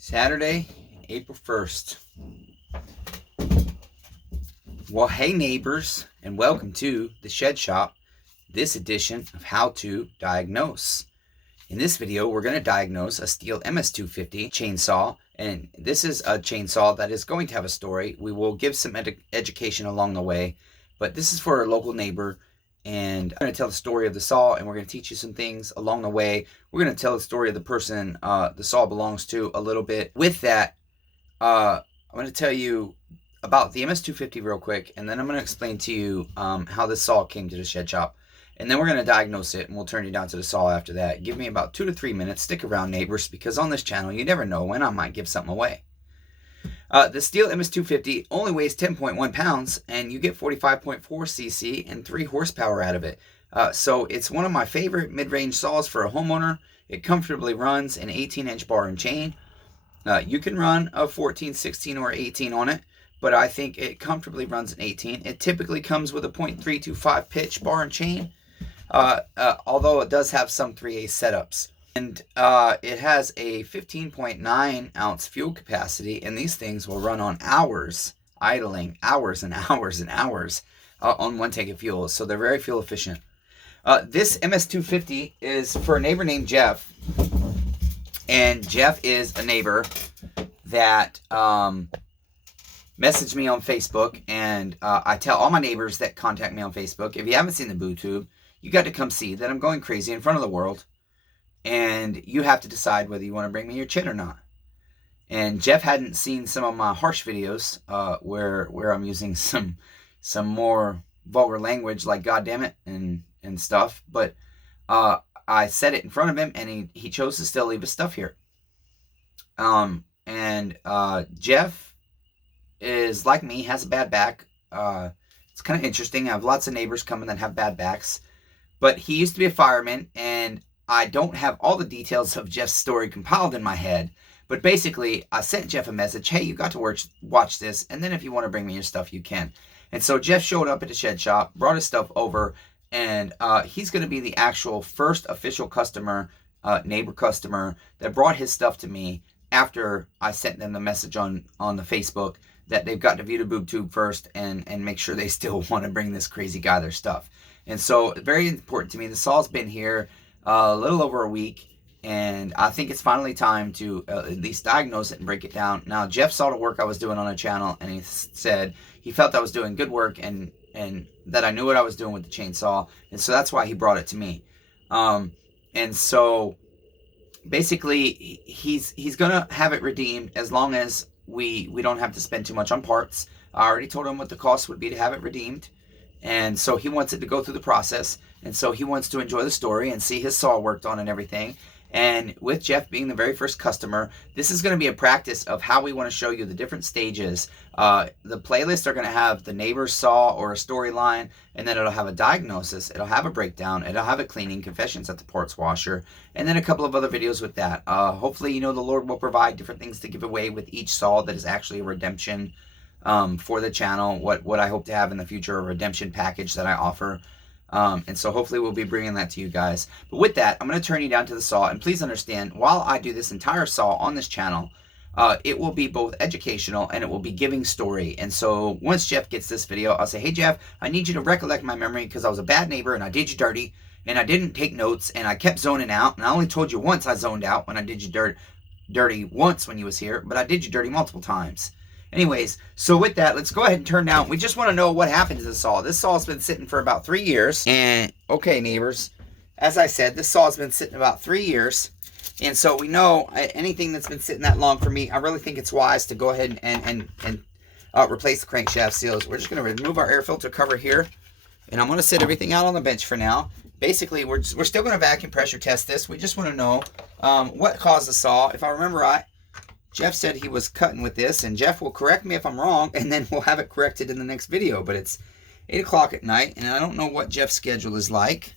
Saturday, April 1st. Well, hey neighbors, and welcome to the Shed Shop, this edition of How to Diagnose. In this video, we're going to diagnose a Stihl MS250 chainsaw, and this is a chainsaw that is going to have a story. We will give some education along the way, but this is for a local neighbor, and I'm going to tell the story of the saw, and we're going to teach you some things along the way. We're going to tell the story of the person the saw belongs to a little bit. With that, I'm going to tell you about the MS250 real quick, and then I'm going to explain to you how this saw came to the shed shop. And then we're going to diagnose it, and we'll turn you down to the saw after that. Give me about 2 to 3 minutes. Stick around, neighbors, because on this channel, you never know when I might give something away. The Stihl MS250 only weighs 10.1 pounds, and you get 45.4 cc and 3 horsepower out of it. So it's one of my favorite mid-range saws for a homeowner. It comfortably runs an 18-inch bar and chain. You can run a 14, 16, or 18 on it, but I think it comfortably runs an 18. It typically comes with a .325 pitch bar and chain, although it does have some 3/8 setups. And it has a 15.9 ounce fuel capacity, and these things will run on hours, idling hours and hours and hours on one tank of fuel. So they're very fuel efficient. This MS250 is for a neighbor named Jeff. And Jeff is a neighbor that messaged me on Facebook. And I tell all my neighbors that contact me on Facebook, if you haven't seen the BooTube, you got to come see that I'm going crazy in front of the world. And you have to decide whether you want to bring me your chin or not. And Jeff hadn't seen some of my harsh videos where I'm using some more vulgar language like "God damn it" and stuff. But I said it in front of him, and he chose to still leave his stuff here. Jeff is like me, has a bad back. It's kind of interesting. I have lots of neighbors coming that have bad backs. But he used to be a fireman, and I don't have all the details of Jeff's story compiled in my head. But basically, I sent Jeff a message, hey, you got to watch this, and then if you want to bring me your stuff, you can. And so Jeff showed up at the shed shop, brought his stuff over, and he's going to be the actual first official customer, neighbor customer, that brought his stuff to me after I sent them the message on the Facebook that they've got to view the boob tube first and make sure they still want to bring this crazy guy their stuff. And so, very important to me. The saw's been here a little over a week, and I think it's finally time to at least diagnose it and break it down. Now, Jeff saw the work I was doing on the channel, and he said he felt I was doing good work and that I knew what I was doing with the chainsaw, and so that's why he brought it to me. And so, basically, he's gonna have it redeemed as long as we don't have to spend too much on parts. I already told him what the cost would be to have it redeemed. And so he wants it to go through the process. And so he wants to enjoy the story and see his saw worked on and everything. And with Jeff being the very first customer, this is going to be a practice of how we want to show you the different stages. The playlists are going to have the neighbor's saw or a storyline, and then it'll have a diagnosis, it'll have a breakdown, it'll have a cleaning, confessions at the parts washer, and then a couple of other videos with that. Hopefully, the Lord will provide different things to give away with each saw that is actually a redemption for the channel. What I hope to have in the future, a redemption package that I offer. And so hopefully we'll be bringing that to you guys. But with that, I'm going to turn you down to the saw. And please understand, while I do this entire saw on this channel, it will be both educational and it will be giving story. And so once Jeff gets this video, I'll say, hey Jeff, I need you to recollect my memory because I was a bad neighbor and I did you dirty and I didn't take notes and I kept zoning out. And I only told you once I zoned out when I did you dirty once when you was here, but I did you dirty multiple times. Anyways, so with that, let's go ahead and turn down. We just want to know what happened to the saw. This saw's been sitting for about 3 years. And, okay, neighbors, as I said, this saw's been sitting about 3 years. And so we know anything that's been sitting that long for me, I really think it's wise to go ahead and replace the crankshaft seals. We're just going to remove our air filter cover here. And I'm going to set everything out on the bench for now. Basically, we're still going to vacuum pressure test this. We just want to know what caused the saw. If I remember right, Jeff said he was cutting with this, and Jeff will correct me if I'm wrong, and then we'll have it corrected in the next video. But it's 8 o'clock at night, and I don't know what Jeff's schedule is like,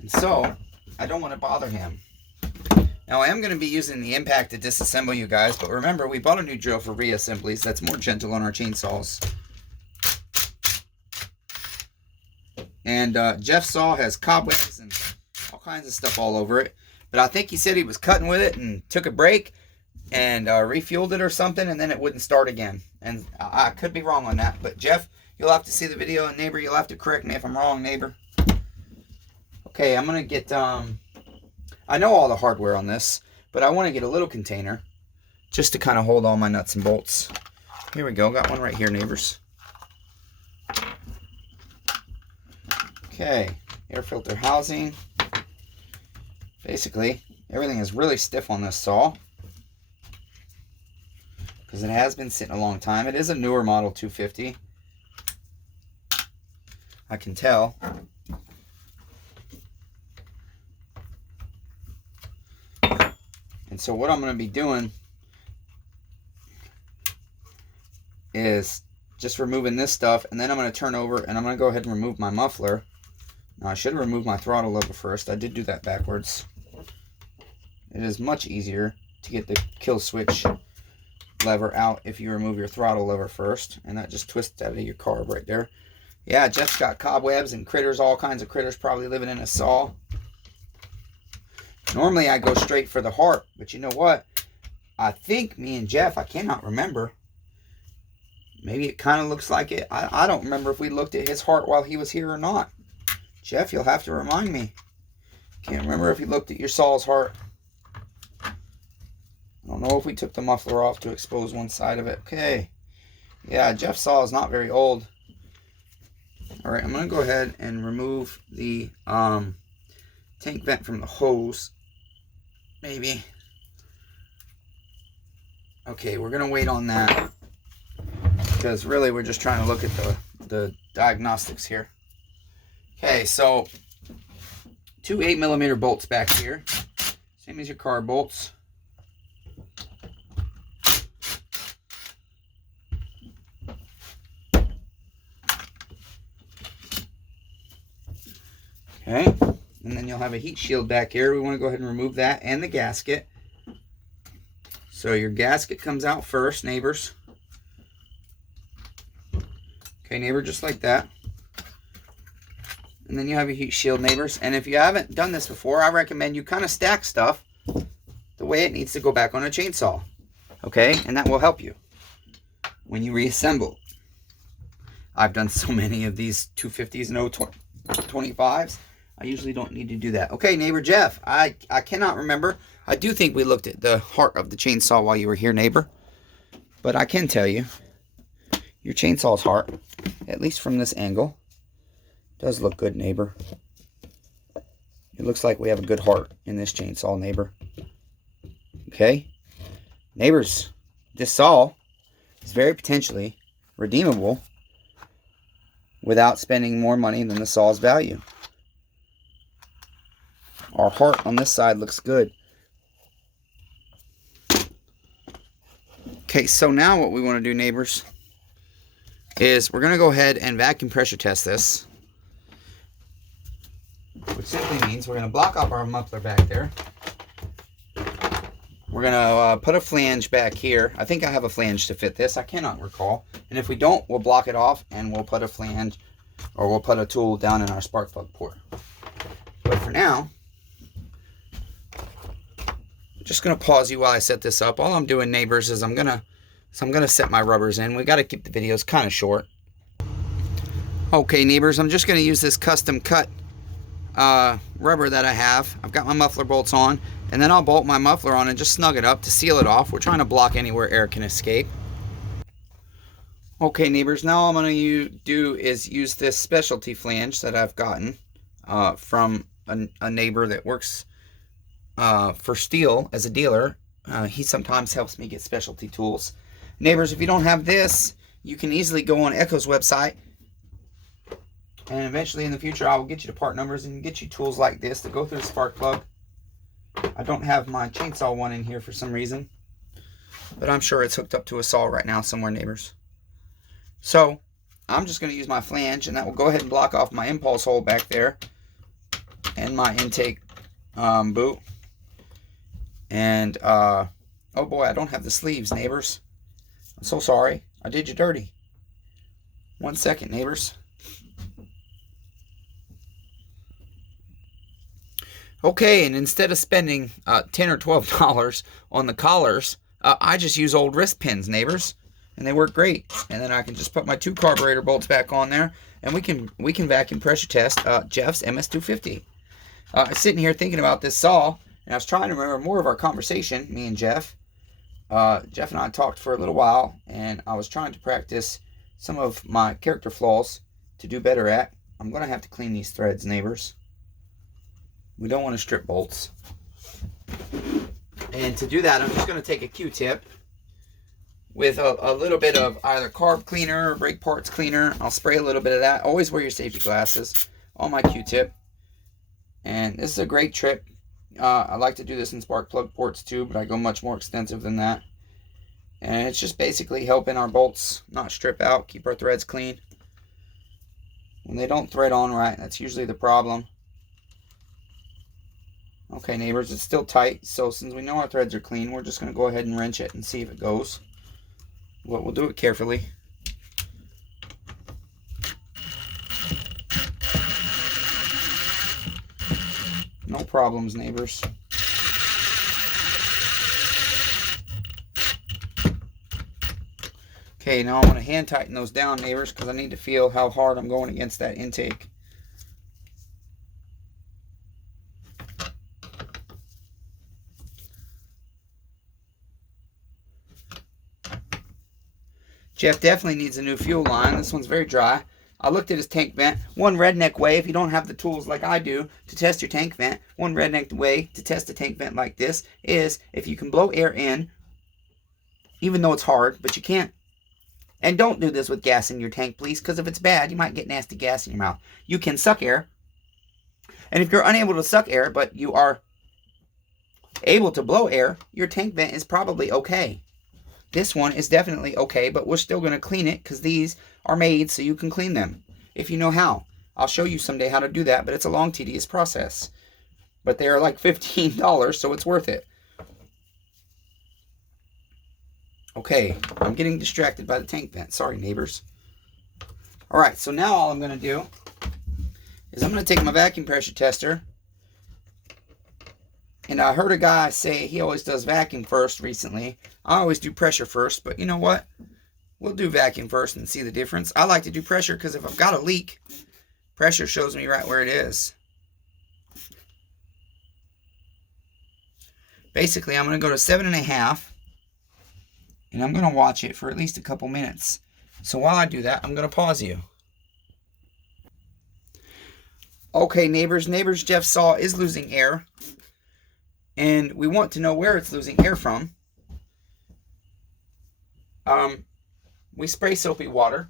and so I don't want to bother him. Now, I am going to be using the impact to disassemble you guys, but remember, we bought a new drill for reassemblies that's more gentle on our chainsaws. And Jeff's saw has cobwebs and all kinds of stuff all over it, but I think he said he was cutting with it and took a break. and refueled it or something, and then it wouldn't start again. And I could be wrong on that, but Jeff, you'll have to see the video, and neighbor, you'll have to correct me if I'm wrong, neighbor. Okay, I'm gonna get I know all the hardware on this, but I want to get a little container just to kind of hold all my nuts and bolts. Here we go, got one right here, neighbors. Okay, air filter housing. Basically, everything is really stiff on this saw because it has been sitting a long time. It is a newer model 250. I can tell. And so what I'm going to be doing is just removing this stuff, and then I'm going to turn over and I'm going to go ahead and remove my muffler. Now, I should have removed my throttle lever first. I did do that backwards. It is much easier to get the kill switch lever out if you remove your throttle lever first, and that just twists out of your carb right there. Yeah, Jeff's got cobwebs and critters, all kinds of critters probably living in a saw. Normally I go straight for the heart, but you know what? I think me and Jeff, I cannot remember. Maybe it kind of looks like it. I don't remember if we looked at his heart while he was here or not. Jeff, you'll have to remind me. Can't remember if he looked at your saw's heart. I don't know if we took the muffler off to expose one side of it. Okay. Yeah, Jeff's saw is not very old. Alright, I'm going to go ahead and remove the tank vent from the hose. Maybe. Okay, we're going to wait on that, because really we're just trying to look at the diagnostics here. Okay, so 2 8mm bolts back here. Same as your car bolts. Okay, and then you'll have a heat shield back here. We want to go ahead and remove that and the gasket. So your gasket comes out first, neighbors. Okay, neighbor, just like that. And then you have a heat shield, neighbors. And if you haven't done this before, I recommend you kind of stack stuff the way it needs to go back on a chainsaw. Okay, and that will help you when you reassemble. I've done so many of these 250s and 025s. I usually don't need to do that. Okay, neighbor Jeff, I cannot remember. I do think we looked at the heart of the chainsaw while you were here, neighbor. But I can tell you, your chainsaw's heart, at least from this angle, does look good, neighbor. It looks like we have a good heart in this chainsaw, neighbor. Okay? Neighbors, this saw is very potentially redeemable without spending more money than the saw's value. Our heart on this side looks good. Okay, so now what we want to do, neighbors, is we're going to go ahead and vacuum pressure test this. Which simply means we're going to block off our muffler back there. We're going to put a flange back here. I think I have a flange to fit this. I cannot recall. And if we don't, we'll block it off and we'll put a flange, or we'll put a tool down in our spark plug port. But for now, I'm just going to pause you while I set this up. All I'm doing, neighbors, is I'm going to set my rubbers in. We got to keep the videos kind of short. Okay, neighbors, I'm just going to use this custom cut rubber that I have. I've got my muffler bolts on, and then I'll bolt my muffler on and just snug it up to seal it off. We're trying to block anywhere air can escape. Okay, neighbors, now all I'm going to do is use this specialty flange that I've gotten from a neighbor that works for Stihl as a dealer. He sometimes helps me get specialty tools. Neighbors, if you don't have this, you can easily go on Echo's website, and eventually in the future I will get you the part numbers and get you tools like this to go through the spark plug. I don't have my chainsaw one in here for some reason, but I'm sure it's hooked up to a saw right now somewhere, neighbors. So I'm just going to use my flange, and that will go ahead and block off my impulse hole back there and my intake boot. And oh boy, I don't have the sleeves, neighbors. I'm so sorry. I did you dirty. 1 second, neighbors. Okay, and instead of spending $10 or $12 on the collars I just use old wrist pins, neighbors, and they work great. And then I can just put my 2 carburetor bolts back on there, and we can vacuum pressure test Jeff's MS250. I was sitting here thinking about this saw, and I was trying to remember more of our conversation, me and Jeff. Jeff and I talked for a little while, and I was trying to practice some of my character flaws to do better at. I'm going to have to clean these threads, neighbors. We don't want to strip bolts. And to do that, I'm just going to take a Q-tip with a little bit of either carb cleaner or brake parts cleaner. I'll spray a little bit of that. Always wear your safety glasses on my Q-tip. And this is a great trip. I like to do this in spark plug ports too, but I go much more extensive than that. And it's just basically helping our bolts not strip out, keep our threads clean. When they don't thread on right, that's usually the problem. Okay, neighbors, it's still tight, so since we know our threads are clean, we're just going to go ahead and wrench it and see if it goes. Well, we'll do it carefully. No problems, neighbors. Okay, now I'm going to hand tighten those down, neighbors, because I need to feel how hard I'm going against that intake. Jeff definitely needs a new fuel line. This one's very dry. I looked at his tank vent. One redneck way, if you don't have the tools like I do to test your tank vent, one redneck way to test a tank vent like this is if you can blow air in, even though it's hard, but you can't. And don't do this with gas in your tank, please, because if it's bad, you might get nasty gas in your mouth. You can suck air. And if you're unable to suck air, but you are able to blow air, your tank vent is probably okay. This one is definitely okay, but we're still going to clean it because these are made so you can clean them if you know how. I'll show you someday how to do that, but it's a long, tedious process. But they are like $15, so it's worth it. Okay, I'm getting distracted by the tank vent. Sorry, neighbors. All right, so now all I'm going to do is I'm going to take my vacuum pressure tester. And I heard a guy say he always does vacuum first recently. I always do pressure first, but you know what? We'll do vacuum first and see the difference. I like to do pressure because if I've got a leak, pressure shows me right where it is. Basically, I'm going to go to 7.5, and I'm going to watch it for at least a couple minutes. So while I do that, I'm going to pause you. Okay, neighbors, Jeff's saw is losing air. And we want to know where it's losing air from. We spray soapy water.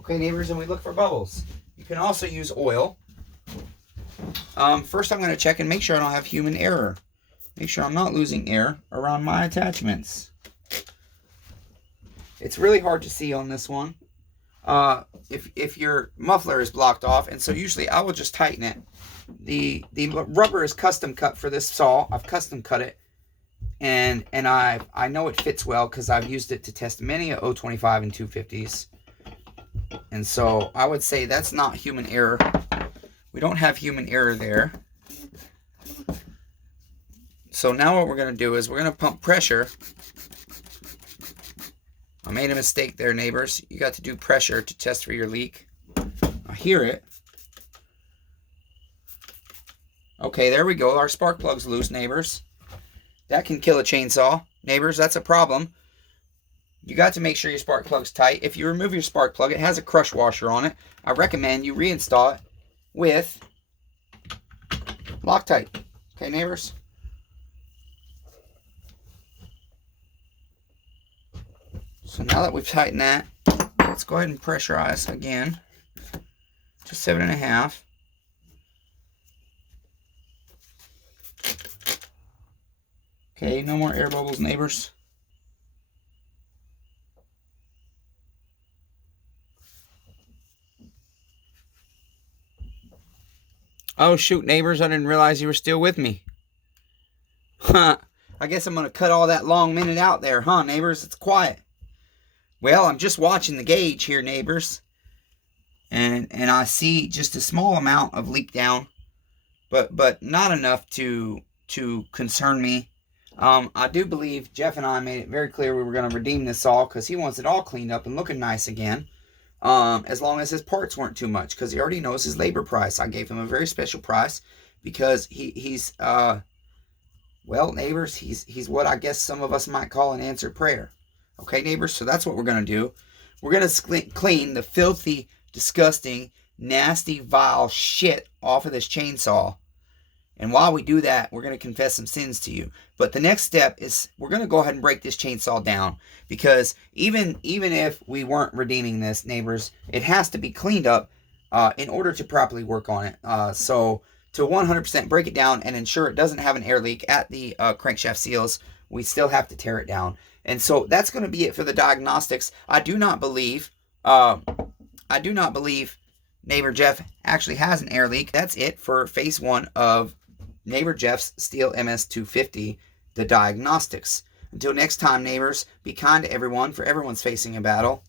Okay, neighbors, and we look for bubbles. You can also use oil. First, I'm going to check and make sure I don't have human error. Make sure I'm not losing air around my attachments. It's really hard to see on this one. If your muffler is blocked off, and so usually I will just tighten it. The rubber is custom cut for this saw. I've custom cut it, and I know it fits well because I've used it to test many 025 and 250s. And so I would say that's not human error. We don't have human error there. So now what we're going to do is we're going to pump pressure. I made a mistake there, neighbors. You got to do pressure to test for your leak. I hear it. Okay, there we go. Our spark plug's loose, neighbors. That can kill a chainsaw. Neighbors, that's a problem. You got to make sure your spark plug's tight. If you remove your spark plug, it has a crush washer on it. I recommend you reinstall it with Loctite. Okay, neighbors? So now that we've tightened that, let's go ahead and pressurize again to 7.5. Okay, no more air bubbles, neighbors. Oh, shoot, neighbors, I didn't realize you were still with me. Huh, I guess I'm going to cut all that long minute out there, huh, neighbors? It's quiet. Well, I'm just watching the gauge here, neighbors. And I see just a small amount of leak down, but not enough to concern me. I do believe Jeff and I made it very clear we were going to redeem this saw because he wants it all cleaned up and looking nice again. As long as his parts weren't too much, because he already knows his labor price. I gave him a very special price because he's well, neighbors, he's what I guess some of us might call an answered prayer. Okay, neighbors, so that's what we're going to do. We're going to clean the filthy, disgusting, nasty, vile shit off of this chainsaw. And while we do that, we're going to confess some sins to you. But the next step is we're going to go ahead and break this chainsaw down. Because even if we weren't redeeming this, neighbors, it has to be cleaned up in order to properly work on it. So to 100% break it down and ensure it doesn't have an air leak at the crankshaft seals, we still have to tear it down. And so that's going to be it for the diagnostics. I do not believe Neighbor Jeff actually has an air leak. That's it for phase 1 of Neighbor Jeff's Stihl MS250, the diagnostics. Until next time, neighbors, be kind to everyone, for everyone's facing a battle.